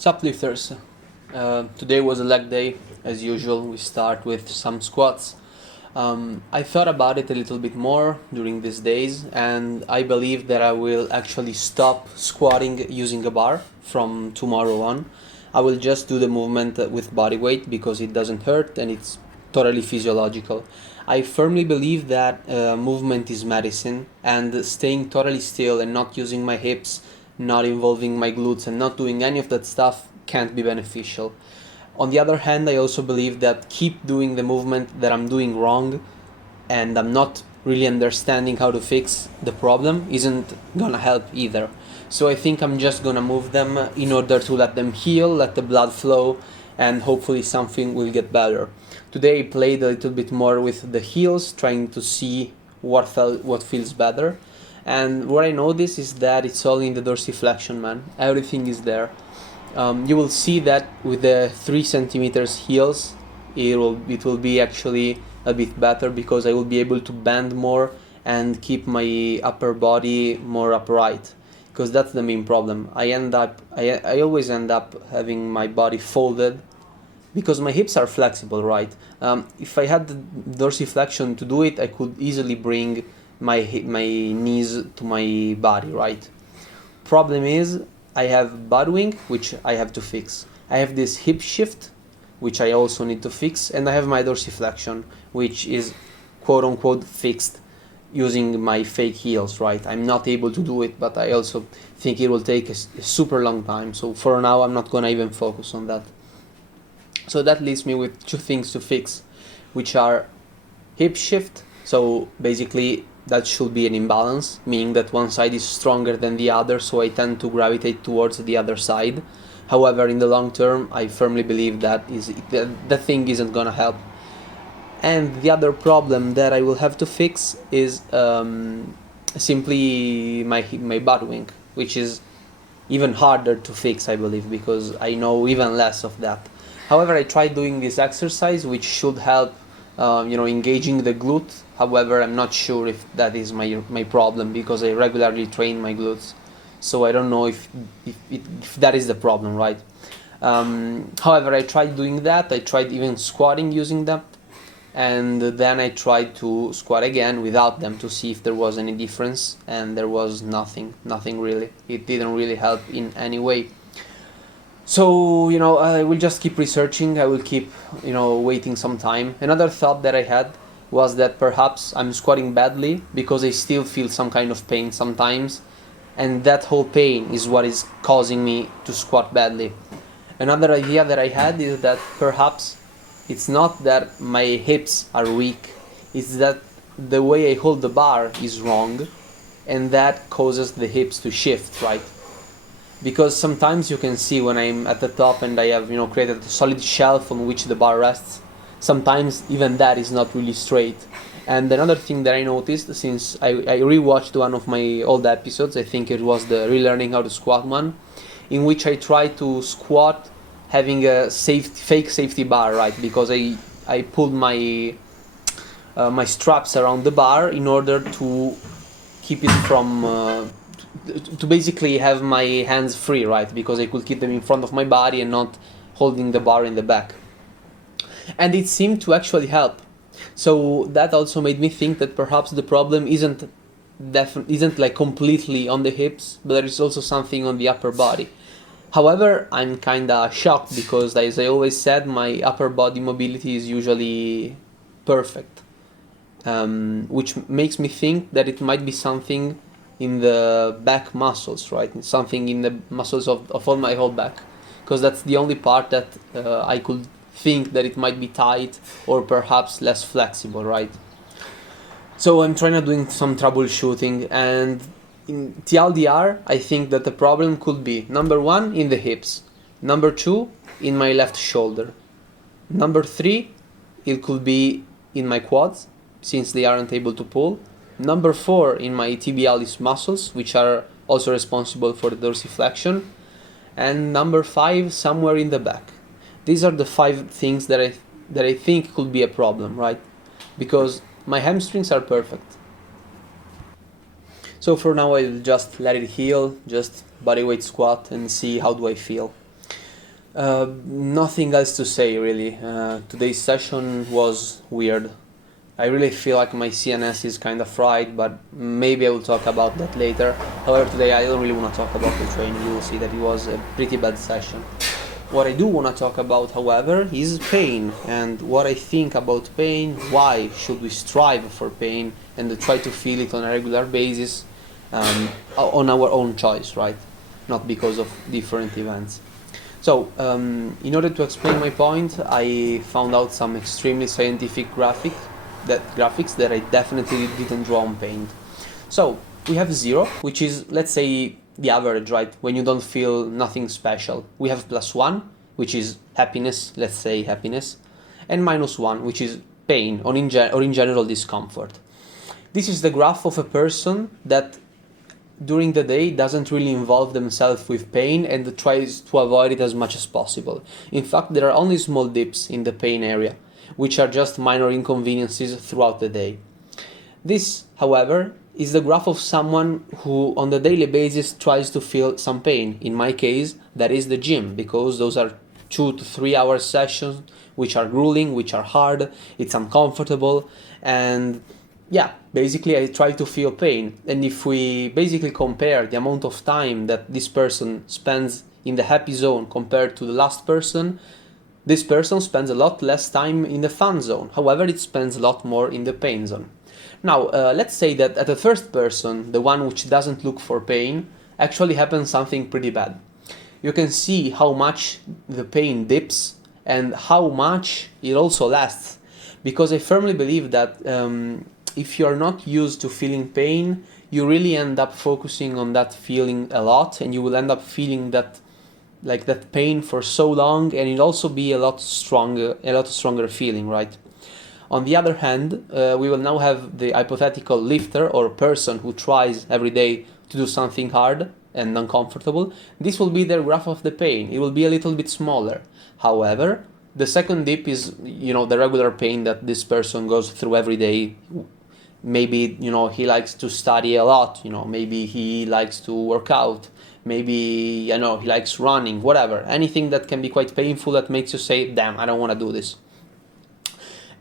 Suplifters. Today was a leg day. As usual, we start with some squats. I thought about it a little bit more during these days, and I believe that I will actually stop squatting using a bar from tomorrow on. I will just do the movement with body weight because it doesn't hurt and it's totally physiological. I firmly believe that movement is medicine, and staying totally still and not using my hips, not involving my glutes, and not doing any of that stuff can't be beneficial. On the other hand, I also believe that keep doing the movement that I'm doing wrong and I'm not really understanding how to fix the problem isn't gonna help either. So I think I'm just gonna move them in order to let them heal, let the blood flow, and hopefully something will get better. Today I played a little bit more with the heels, trying to see what feels better. And what I notice is that it's all in the dorsiflexion, man. Everything is there. You will see that with the 3 centimeters heels, it will be actually a bit better because I will be able to bend more and keep my upper body more upright, because that's the main problem. I always end up having my body folded because my hips are flexible, right? If I had the dorsiflexion to do it, I could easily bring my knees to my body, right? Problem is, I have butt wing, which I have to fix. I have this hip shift, which I also need to fix, and I have my dorsiflexion, which is quote unquote fixed using my fake heels, right? I'm not able to do it, but I also think it will take a super long time. So for now, I'm not gonna even focus on that. So that leaves me with 2 things to fix, which are hip shift. So basically that should be an imbalance, meaning that one side is stronger than the other, so I tend to gravitate towards the other side. However, in the long term, I firmly believe that the thing isn't gonna help. And the other problem that I will have to fix is simply my butt wing, which is even harder to fix, I believe, because I know even less of that. However, I tried doing this exercise, which should help, engaging the glute. However, I'm not sure if that is my problem because I regularly train my glutes. So I don't know if that is the problem, right? However, I tried doing that. I tried even squatting using them. And then I tried to squat again without them to see if there was any difference. And there was nothing really. It didn't really help in any way. So, I will just keep researching. I will keep, waiting some time. Another thought that I had was that perhaps I'm squatting badly because I still feel some kind of pain sometimes. And that whole pain is what is causing me to squat badly. Another idea that I had is that perhaps it's not that my hips are weak. It's that the way I hold the bar is wrong. And that causes the hips to shift, right? Because sometimes you can see when I'm at the top and I have created a solid shelf on which the bar rests, sometimes even that is not really straight. And another thing that I noticed, since I rewatched one of my old episodes, I think it was the relearning how to squat one, in which I tried to squat having a fake safety bar, right? Because I pulled my straps around the bar in order to keep it from to basically have my hands free, right? Because I could keep them in front of my body and not holding the bar in the back. And it seemed to actually help. So that also made me think that perhaps the problem isn't like completely on the hips, but there is also something on the upper body. However, I'm kinda shocked because, as I always said, my upper body mobility is usually perfect, which makes me think that it might be something in the back muscles, right? Something in the muscles of all my whole back, because that's the only part that I could think that it might be tight or perhaps less flexible, right? So I'm trying to doing some troubleshooting, and in TLDR, I think that the problem could be number 1 in the hips, number 2 in my left shoulder, number 3 it could be in my quads since they aren't able to pull, number 4 in my tibialis muscles, which are also responsible for the dorsiflexion, and number 5 somewhere in the back. These are the 5 things that I think could be a problem, right? Because my hamstrings are perfect. So for now I'll just let it heal, just bodyweight squat and see how do I feel. Nothing else to say really. Today's session was weird. I really feel like my CNS is kind of fried, but maybe I will talk about that later. However, today I don't really want to talk about the training. You will see that it was a pretty bad session. What I do want to talk about, however, is pain and what I think about pain, why should we strive for pain and try to feel it on a regular basis on our own choice, right? Not because of different events. So, in order to explain my point, I found out some extremely scientific graphics that I definitely didn't draw on Paint. So, we have 0, which is, let's say, the average, right? When you don't feel nothing special. We have +1, which is happiness, let's say happiness, and -1, which is pain or in general discomfort. This is the graph of a person that during the day doesn't really involve themselves with pain and tries to avoid it as much as possible. In fact, there are only small dips in the pain area, which are just minor inconveniences throughout the day. This, however, is the graph of someone who on the daily basis tries to feel some pain. In my case, that is the gym, because those are 2 to 3 hour sessions which are grueling, which are hard, it's uncomfortable, and yeah, basically I try to feel pain. And if we basically compare the amount of time that this person spends in the happy zone compared to the last person, this person spends a lot less time in the fun zone. However, it spends a lot more in the pain zone. Now, let's say that at the first person, the one which doesn't look for pain, actually happens something pretty bad. You can see how much the pain dips and how much it also lasts. Because I firmly believe that if you're not used to feeling pain, you really end up focusing on that feeling a lot, and you will end up feeling that pain for so long, and it'll also be a lot stronger feeling, right? On the other hand, we will now have the hypothetical lifter or person who tries every day to do something hard and uncomfortable. This will be their graph of the pain. It will be a little bit smaller. However, the second dip is, the regular pain that this person goes through every day. Maybe, he likes to study a lot, maybe he likes to work out, maybe, he likes running, whatever. Anything that can be quite painful that makes you say, damn, I don't want to do this.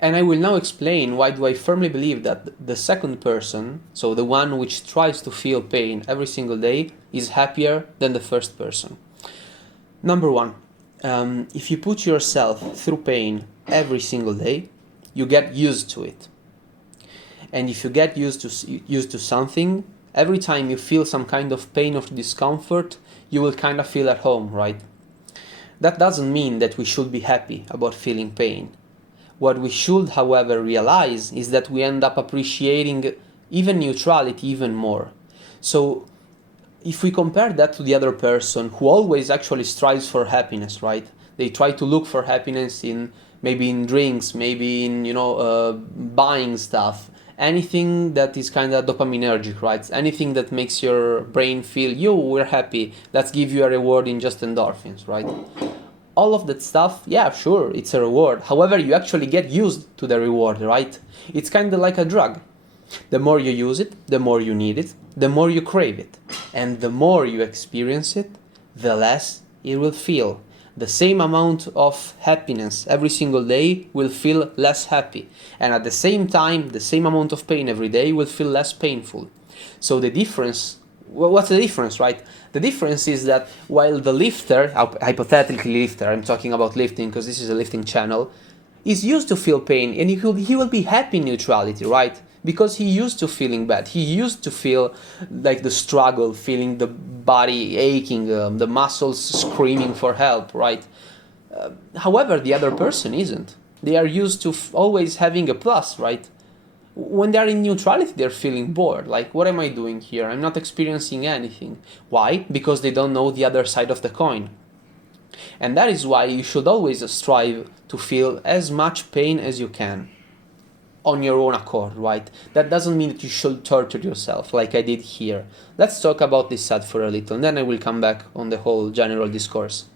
And I will now explain why do I firmly believe that the second person, so the one which tries to feel pain every single day, is happier than the first person. Number one, if you put yourself through pain every single day, you get used to it. And if you get used to something, every time you feel some kind of pain or discomfort, you will kind of feel at home, right? That doesn't mean that we should be happy about feeling pain. What we should, however, realize is that we end up appreciating even neutrality even more. So if we compare that to the other person who always actually strives for happiness, right? They try to look for happiness maybe in drinks, maybe in, buying stuff, anything that is kind of dopaminergic, right? Anything that makes your brain feel, we're happy, let's give you a reward in just endorphins, right? All of that stuff, yeah, sure, it's a reward. However, you actually get used to the reward, right? It's kind of like a drug. The more you use it, the more you need it, the more you crave it. And the more you experience it, the less it will feel. The same amount of happiness every single day will feel less happy. And at the same time, the same amount of pain every day will feel less painful. So the difference, what's the difference, right? The difference is that while the lifter, hypothetically lifter, I'm talking about lifting because this is a lifting channel, is used to feel pain, and he will be happy in neutrality, right? Because he used to feeling bad. He used to feel like the struggle, feeling the body aching, the muscles screaming for help, right? However, the other person isn't. They are used to always having a plus, right? When they're in neutrality, they're feeling bored. Like, what am I doing here? I'm not experiencing anything. Why? Because they don't know the other side of the coin. And that is why you should always strive to feel as much pain as you can on your own accord, right? That doesn't mean that you should torture yourself like I did here. Let's talk about this set for a little, and then I will come back on the whole general discourse.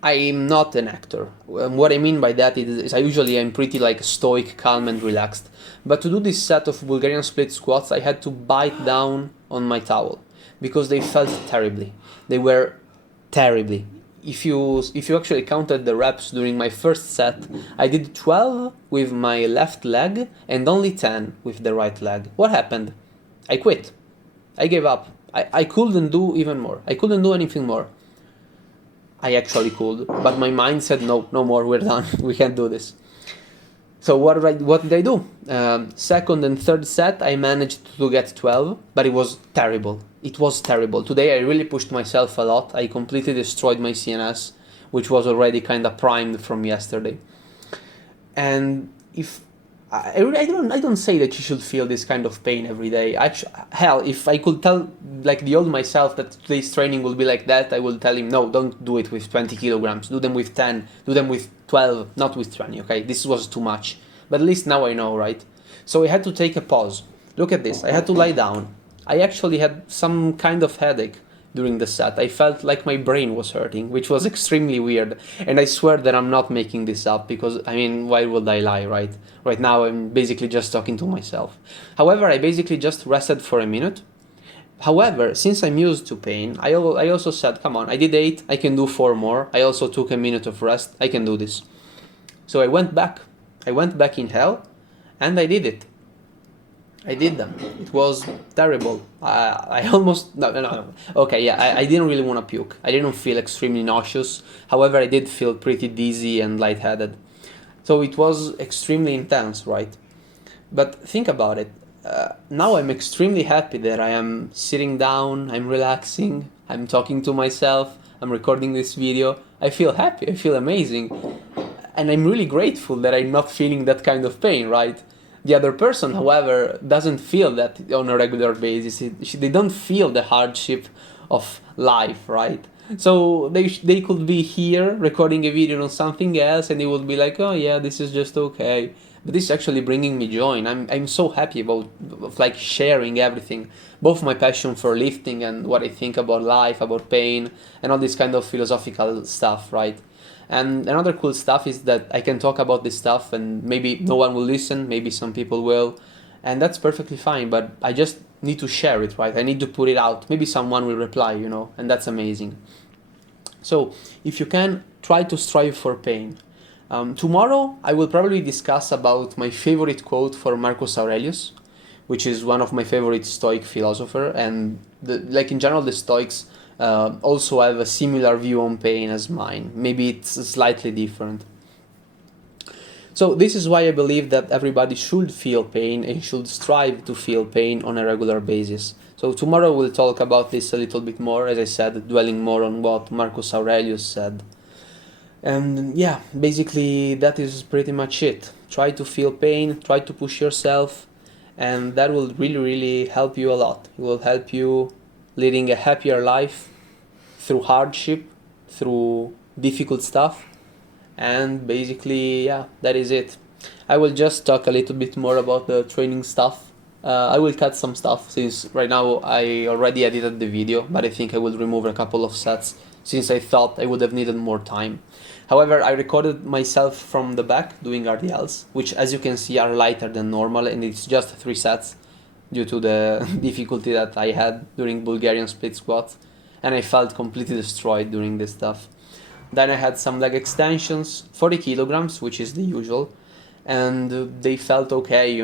I am not an actor. What I mean by that is I'm pretty stoic, calm and relaxed. But to do this set of Bulgarian split squats, I had to bite down on my towel because they felt terribly. They were terribly. if you actually counted the reps during my first set, I did 12 with my left leg and only 10 with the right leg. What happened? I quit. I gave up. I couldn't do even more. I couldn't do anything more. I actually could, but my mind said no, no more. We're done. We can't do this. So what did I do? Second and third set, I managed to get 12, but it was terrible. It was terrible. Today I really pushed myself a lot. I completely destroyed my CNS, which was already kind of primed from yesterday. And if I don't say that you should feel this kind of pain every day. Hell, if I could tell like the old myself that today's training will be like that, I will tell him, no, don't do it with 20 kilograms. Do them with 10. Do them with 12, not with 20. Okay, this was too much. But at least now I know, right? So I had to take a pause. Look at this. I had to lie down. I actually had some kind of headache during the set. I felt like my brain was hurting, which was extremely weird. And I swear that I'm not making this up because, I mean, why would I lie, right? Right now I'm basically just talking to myself. However, I basically just rested for a minute. However, since I'm used to pain, I also said, come on, I did 8, I can do 4 more. I also took a minute of rest, I can do this. So I went back in hell and I did it. I did them. It was terrible. I almost... No. Okay, yeah, I didn't really want to puke. I didn't feel extremely nauseous. However, I did feel pretty dizzy and lightheaded. So it was extremely intense, right? But think about it. Now I'm extremely happy that I am sitting down, I'm relaxing, I'm talking to myself, I'm recording this video. I feel happy, I feel amazing. And I'm really grateful that I'm not feeling that kind of pain, right? The other person, however, doesn't feel that on a regular basis. They don't feel the hardship of life, right? So they could be here recording a video on something else and they would be like, oh yeah, this is just okay. But this is actually bringing me joy, and I'm so happy about like sharing everything, both my passion for lifting and what I think about life, about pain, and all this kind of philosophical stuff, right? And another cool stuff is that I can talk about this stuff and maybe no one will listen, maybe some people will, and that's perfectly fine, but I just need to share it, right? I need to put it out. Maybe someone will reply, and that's amazing. So if you can, try to strive for pain. Tomorrow I will probably discuss about my favorite quote for Marcus Aurelius, which is one of my favorite Stoic philosopher, and in general the Stoics also have a similar view on pain as mine. Maybe it's slightly different. So this is why I believe that everybody should feel pain and should strive to feel pain on a regular basis. So tomorrow we'll talk about this a little bit more, as I said, dwelling more on what Marcus Aurelius said. And yeah, basically that is pretty much it. Try to feel pain, try to push yourself, and that will really, really help you a lot. It will help you leading a happier life through hardship, through difficult stuff, and basically, yeah, that is it. I will just talk a little bit more about the training stuff. I will cut some stuff since right now I already edited the video, but I think I will remove a couple of sets since I thought I would have needed more time. However, I recorded myself from the back doing RDLs, which as you can see are lighter than normal, and it's just 3 sets due to the difficulty that I had during Bulgarian split squats, and I felt completely destroyed during this stuff. Then I had some leg extensions, 40 kilograms, which is the usual, and they felt okay,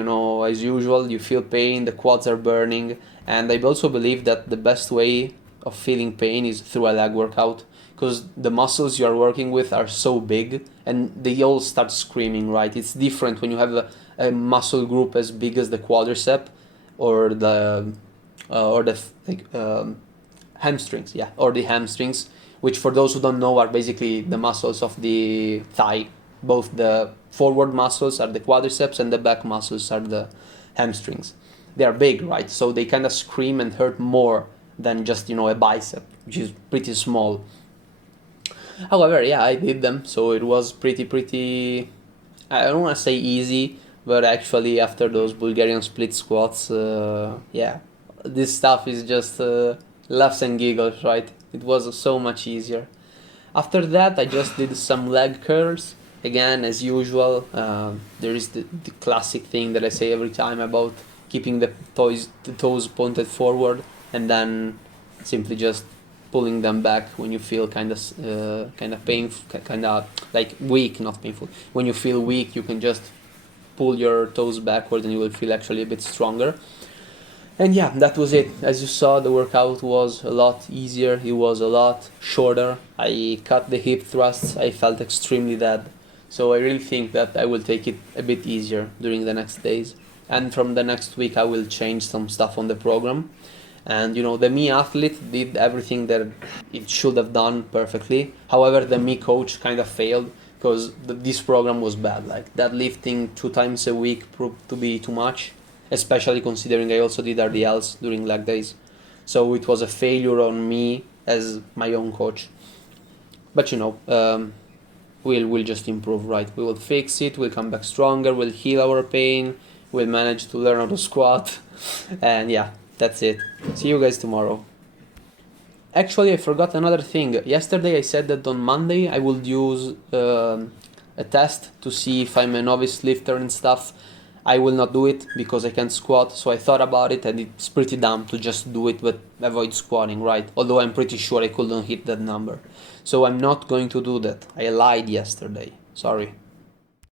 as usual. You feel pain, the quads are burning, and I also believe that the best way of feeling pain is through a leg workout, because the muscles you are working with are so big and they all start screaming, right? It's different when you have a muscle group as big as the quadricep or the hamstrings, or the hamstrings, which for those who don't know are basically the muscles of the thigh. Both the forward muscles are the quadriceps and the back muscles are the hamstrings. They are big, right? So they kind of scream and hurt more than just, a bicep, which is pretty small. However, yeah, I did them, so it was pretty, I don't want to say easy, but actually after those Bulgarian split squats, this stuff is just laughs and giggles, right? It was so much easier. After that, I just did some leg curls. Again, as usual, there is the classic thing that I say every time about keeping the toes pointed forward and then simply just pulling them back when you feel kind of painful, kind of like weak, not painful. When you feel weak, you can just pull your toes backwards and you will feel actually a bit stronger. And yeah, that was it. As you saw, the workout was a lot easier. It was a lot shorter. I cut the hip thrusts. I felt extremely dead. So I really think that I will take it a bit easier during the next days. And from the next week, I will change some stuff on the program. And the me athlete did everything that it should have done perfectly. However, the me coach kind of failed because this program was bad. Like deadlifting 2 times a week proved to be too much, especially considering I also did RDLs during leg days. So it was a failure on me as my own coach. But we'll just improve, right? We will fix it, we'll come back stronger, we'll heal our pain, we'll manage to learn how to squat. And yeah, that's it. See you guys tomorrow. Actually, I forgot another thing. Yesterday I said that on Monday I would use a test to see if I'm a novice lifter and stuff. I will not do it because I can't squat, so I thought about it and it's pretty dumb to just do it but avoid squatting, right? Although I'm pretty sure I couldn't hit that number. So I'm not going to do that. I lied yesterday. Sorry.